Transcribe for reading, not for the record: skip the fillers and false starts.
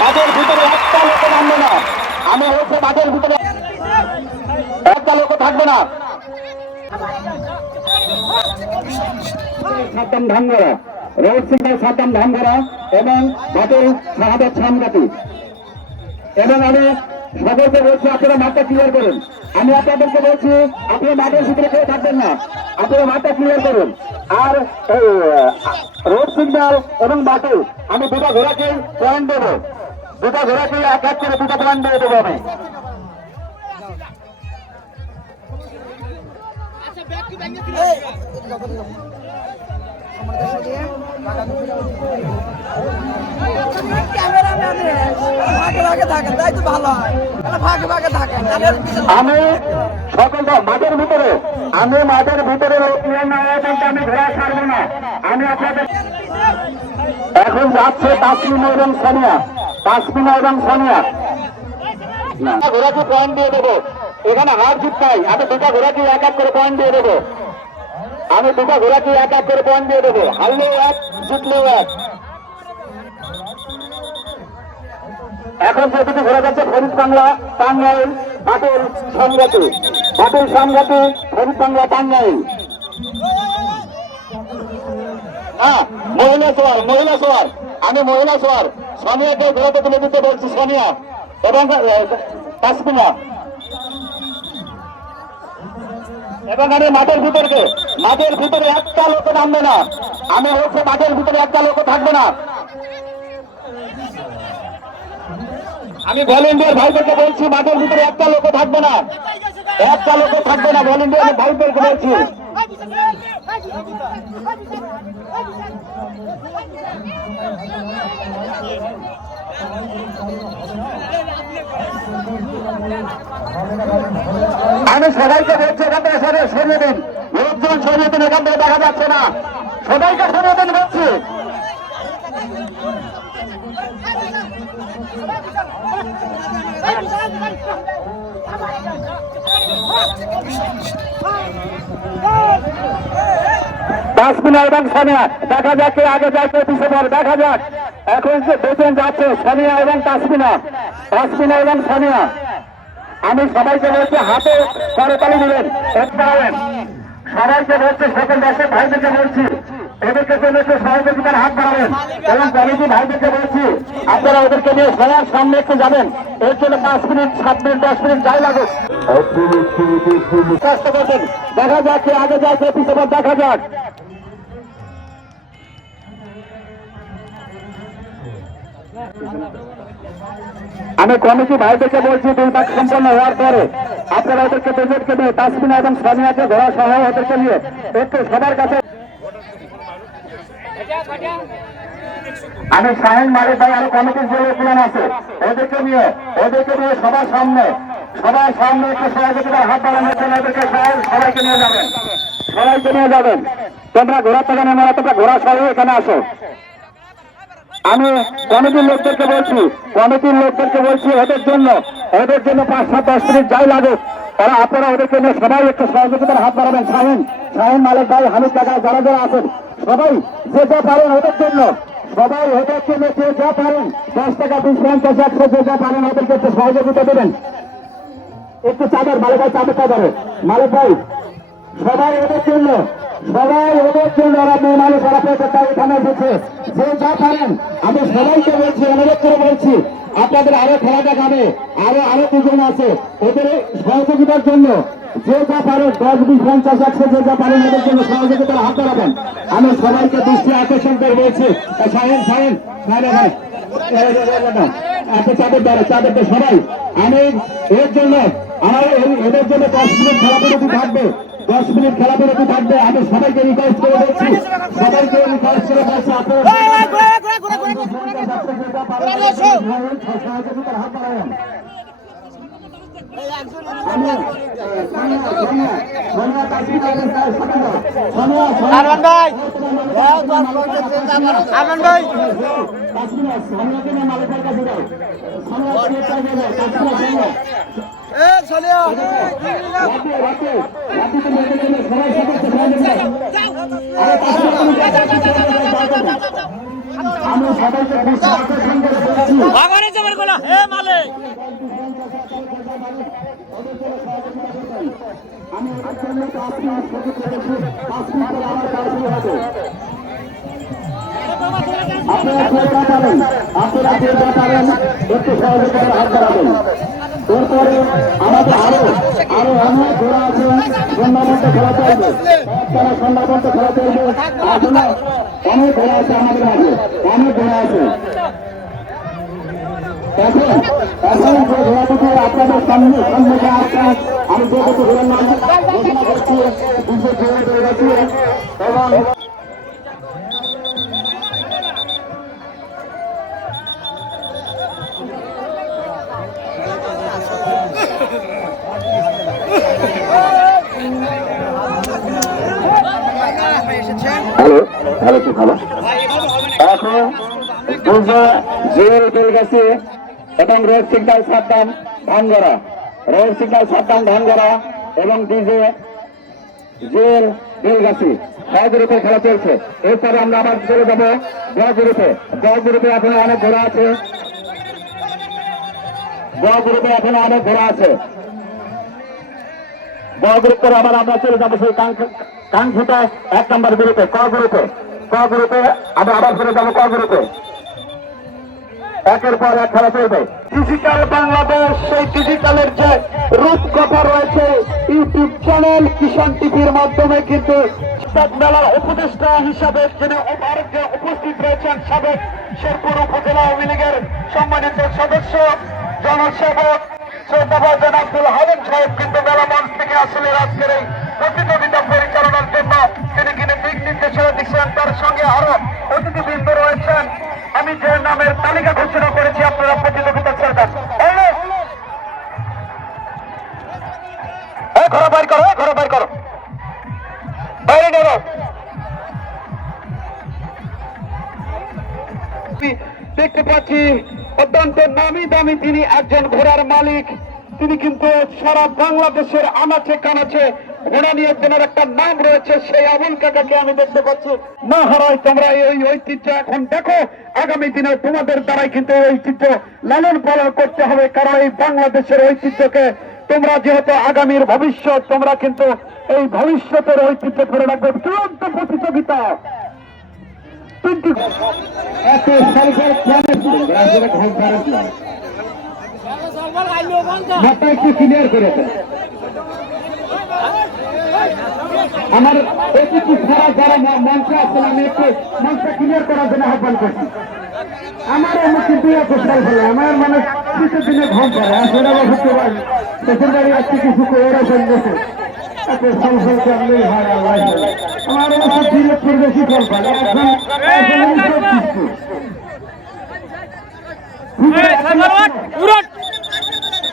মাঠের ভিতরে একটা লোক নামবে না। আমি হচ্ছে মাঠের ভিতরে একটা লোক থাকবে না। সাদ্দাম ধানগড়া, রোড সিংহ সাদ্দাম ধানগড়া এবং বাটুল শাহাদাত সামগাতি। এবং আমি সকলকে বলছি আপনারা মাঠটা ক্লিয়ার করুন। আমি আপনাদেরকে বলছি আপনি মাঠের ভিতরে কেউ থাকবেন না, আপনারা মাঠটা ক্লিয়ার করুন। আর রোড সিগন্যাল এবং বাটুল আমি দুটো ঘোড়াকে পয়েন্ট দেবো, দুটো ঘোড়াকে এক এক করে দুটো পয়েন্ট দিয়ে দেবো আমি। আমি সকল মাঠের ভিতরে লোক নিয়ে না আমি ঘোড়া ছাড়বো না। আমি আপনাদের এখন যাচ্ছে তাসমিনা এবং সানিয়া, তাসমিনা এবং সানিয়া ঘোড়াকে পয়েন্ট দিয়ে দেবো। এখানে হার জিত নাই, আমি দুটা ঘোড়াকে এক এক করে পয়েন্ট দিয়ে দেবো। আমি দুটা ঘোড়াকে এক এক করে পয়েন্ট দিয়ে দেবো, হারলেও এক জিতলেও এক। এখন যে দুটো ঘোরা যাচ্ছে ফরিদ বাংলা টাঙ্গাইল বাটুল সামগাতি, বাটুল সামগাতি ফরিদ বাংলা টাঙ্গাইল। হ্যাঁ মহিলা সোয়ার আমি মহিলা সোয়ার সোনিয়াকে ঘোরাতে তুলে দিতে বলছি, সোনিয়া এবং তাসমিনা। এবং আমি মাঠের ভিতরে একটা লোক নামবে না। আমি হচ্ছে মাঠের ভিতরে একটা লোক থাকবে না। আমি ভলেন্টিয়ার ভাইদেরকে বলছি মাঠের ভিতরে একটা লোক থাকবে না, একটা লোক থাকবে না। ভলেন্টিয়ার ভাইদেরকে বলছি আমি সবাইকে বলছি এখান থেকে সরিয়ে দিন, লোকজন সরিয়ে দিন, এখান থেকে দেখা যাচ্ছে না, সবাইকে সরিয়ে দিন বলছি। তাসমিনা এবং সানিয়া দেখা যাচ্ছে আগে যাচ্ছে পিছিয়ে পড়ে, দেখা যাক এখন যে দুজন যাচ্ছে সানিয়া এবং তাসমিনা এবং সানিয়া। আমি সবাইকে বলছি হাতে করতালি দিবেন, সবাইকে বলছি সকল দর্শক ভাইদেরকে বলছি এদেরকে জন্য একটু সহযোগিতার হাত বাড়াবেন এবং কমিটি ভাইদেরকে বলছি আপনারা ওদেরকে নিয়ে সবার সামনে একটু যাবেন। এর জন্য 5 মিনিট 7 মিনিট 10 মিনিট যাই লাগুক চেষ্টা করবেন। দেখা যাক কে আগে যায় কে পিছনে, দেখা যাক। আমি কমিটি ভাইদেরকে বলছি 2 ভাগ সম্পন্ন হওয়ার পরে আপনারা ওদেরকে দুজনকে নিয়ে তাসমিনা এবং সানিয়াকে ঘোড়া সহ ওদেরকে নিয়ে একটু সবার কাছে। আমি শাহিন মালিক ভাই আরো কমিটির যে লোকজন আছে ওদেরকে নিয়ে সবার সামনে একটু সহযোগিতার হাত বাড়ানোর জন্য ওদেরকে সবাইকে নিয়ে যাবেন। তোমরা ঘোড়া থেকে নেমে তোমরা ঘোড়া সহ এখানে আসো। আমি কমিটির লোকদেরকে বলছি ওদের জন্য 5-7-10 মিনিট যাই লাগুক, তারা আপনারা ওদেরকে নিয়ে সবাই একটু সহযোগিতার হাত বাড়াবেন। শাহিন মালিক ভাই হামিদ টাকা যারা আছেন সবাই যে যা পারেন ওদের জন্য, সবাই ওদেরকে নিয়ে যে যা পারেন 10 টাকা 20 50 100 যে যা পারেন ওদেরকে একটু সহযোগিতা দেবেন। একটু চাদর মালিক ভাই চাদরটা ধরে মালিক ভাই সবাই ওদের জন্য ওরা মেয়ে মানুষ ওরা এখানে এসেছে যে যা পারেন। আমি সবাইকে বলছি, অনুরোধ করে বলছি আপনাদের আরো খেলা দেখাবে, আরো দুজন আছে ওদের সহযোগিতার জন্য যে যা পারেন 10 20 50 100 যে যা পারেন ওদের জন্য সহযোগিতার হাত বাড়াবেন। আমি সবাইকে দৃষ্টি আকর্ষণ করে বলছি সাহেব চাঁদের সবাই আমি এর জন্য এদের জন্য 10 মিনিট খেলাবিরতি থাকবে, 10 মিনিট খেলাবিরতি থাকবে। আমি সবাইকে রিকোয়েস্ট করে বলছি সহযোগিতার হাত বাড়াবেন। আমি সবাইকে খুশি আকর্ষণ করে বলেছি বাগানে যাবার গোলা হে মালিক আমি আপনার আপনার ছবি করেছি 5 মিনিট পরে আমার কাজ শুরু হবে আপনারা যে পাবেন একটু সহযোগিতার হাত বাড়াবেন এরপরে আমাদের আরো অনেক ঘোড়া আছে সন্ধ্যাবন্ত খেলা চলবে তারা সন্ধ্যাবন্ত খেলা চলবে আসলে অনেক ঘোড়া আছে আমাদের মাঝে অনেক ঘোড়া আছে এখন যে ঘোড়া দুটো আপনাদের সম্মুখে আসছে আমি যে দুটো ঘোড়ার নাম ঘোষণা করছি এবং ভালো খুব ভালো এখন জেল বেলগাছি এবং রোড সিগন্যাল সাবধান ধানগড়া রোড সিগন্যাল সাবধান ধানগড়া এবং ডিজে জেল বেলগাছি গ্রুপে খেলা চলছে এরপরে আমরা আবার চলে যাবো গ্রুপে এখনো অনেক ঘোড়া আছে গ্রুপে এখনো অনেক ঘোড়া আছে গ্রুপ করে আবার আমরা চলে যাবো সেই কাঙ্ক্ষিত 1 নম্বর গ্রুপে গ্রুপে আমরা আবার ফিরে যাবো গ্রুপে একের পর এক খেলা চলবে ডিজিটাল বাংলাদেশ সেই ডিজিটালের যে রূপকথা রয়েছে ইউটিউব চ্যানেল কিষান টিভির মাধ্যমে কিন্তু মেলার উপদেষ্টা হিসাবে যিনি ভারতে উপস্থিত রয়েছেন সাবেক শেরপুর উপজেলা আওয়ামী লীগের সম্মানিত সদস্য জনসেবক শ্রদ্ধাভাজন আব্দুল হালিম সাহেব কিন্তু মেলা মঞ্চ থেকে আসলে আজকের এই প্রতিযোগিতা পরিচালনার জন্য তিনি কিন্তু দিক নির্দেশনা দিচ্ছেন তার সঙ্গে আরো অতিথিবৃন্দ রয়েছেন আমি যে নামের তালিকা ঘোষণা করেছি আপনারা প্রতিযোগিতা খেলবেন ঘোরা বাইর করো বাইরে নেব দেখতে পাচ্ছি অত্যন্ত নামি দামি তিনি একজন ঘোড়ার মালিক তিনি কিন্তু সারা বাংলাদেশের আনাচে কানাচে ঘোড়া নিয়ে তেনার একটা নাম রয়েছে সেই আবুল কাকাকে আমি দেখতে পাচ্ছি না হারাই তোমরা এই ঐতিহ্য এখন দেখো আগামী দিনে তোমাদের দ্বারাই কিন্তু এই ঐতিহ্য লালন পালন করতে হবে কারণ এই বাংলাদেশের ঐতিহ্যকে তোমরা যেহেতু আগামীর ভবিষ্যৎ তোমরা কিন্তু এই ভবিষ্যতের ঐতিহ্য ধরে রাখবে চূড়ান্ত প্রতিযোগিতা একটু ক্লিয়ার করেছে আমার অতিথি ছাড়া যারা মঞ্চে আসছেন আমি একটু মঞ্চটা ক্লিয়ার করার জন্য আহ্বান করছি আমারও কিন্তু এত ফল ফলে আমার মানে শীতের দিনে ঘুম পড়ে সেটা হতে পারি শ্বশুর বাড়ি আসছে কিছু ওরা চলতেছে এত ফল ফল করলেই হয় আমার অবশ্য দিনের বেশি ফল ফলে এখন